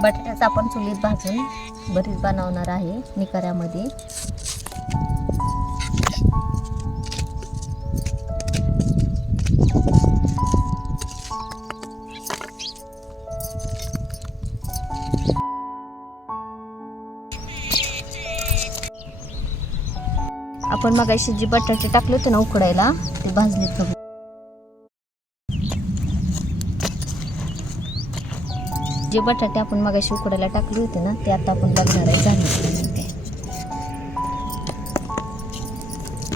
बटाट्याचा आपण चुलीत भाजून भरीत बनवणार आहे निकाऱ्यामध्ये. आपण मगाशी जी बटाटे टाकले होते ना उकडायला, ते भाजलेत का? जे बटाटे आपण मगाशी उकडायला टाकले होते ना, ते आता आपण बघणार आहे झाले ते.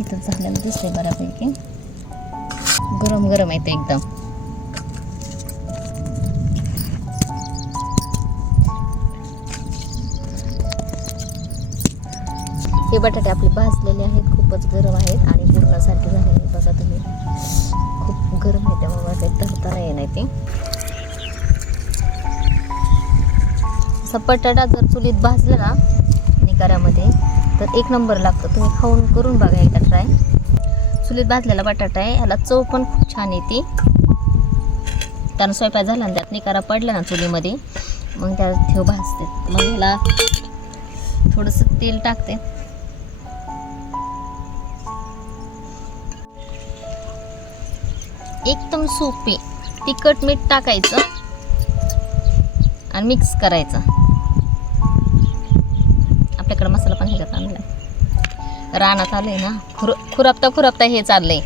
इथं झालेलं दिसतंय बऱ्यापैकी. गरम गरम आहे ते एकदम. हे बटाटे आपले भाजलेले आहेत, खूपच गरम आहेत आणि पूर्णासारखे झालेले बघा तुम्ही. खूप गरम आहे त्यामुळे काही तळता नाही येणार ते. असा बटाटा जर चुलीत भाजला ना निकाऱ्यामध्ये तर एक नंबर लागतं. तुम्ही खाऊन करून बघा एकदा ट्राय. चुलीत भाजलेला बटाटा आहे, ह्याला चव पण खूप छान येते. त्यानं स्वयंपाक झाला ना, त्यात निकारा पडला ना चुलीमध्ये, मग त्यात ठेव भाजते. मग ह्याला थोडंसं तेल टाकते. एकदम सोपे. तिखट मीठ टाकायचं आणि मिक्स करायचं. आपल्याकडे मसाला पण ह्याच्यात आणला. रानात आलंय ना, खुरपता हे चाललंय.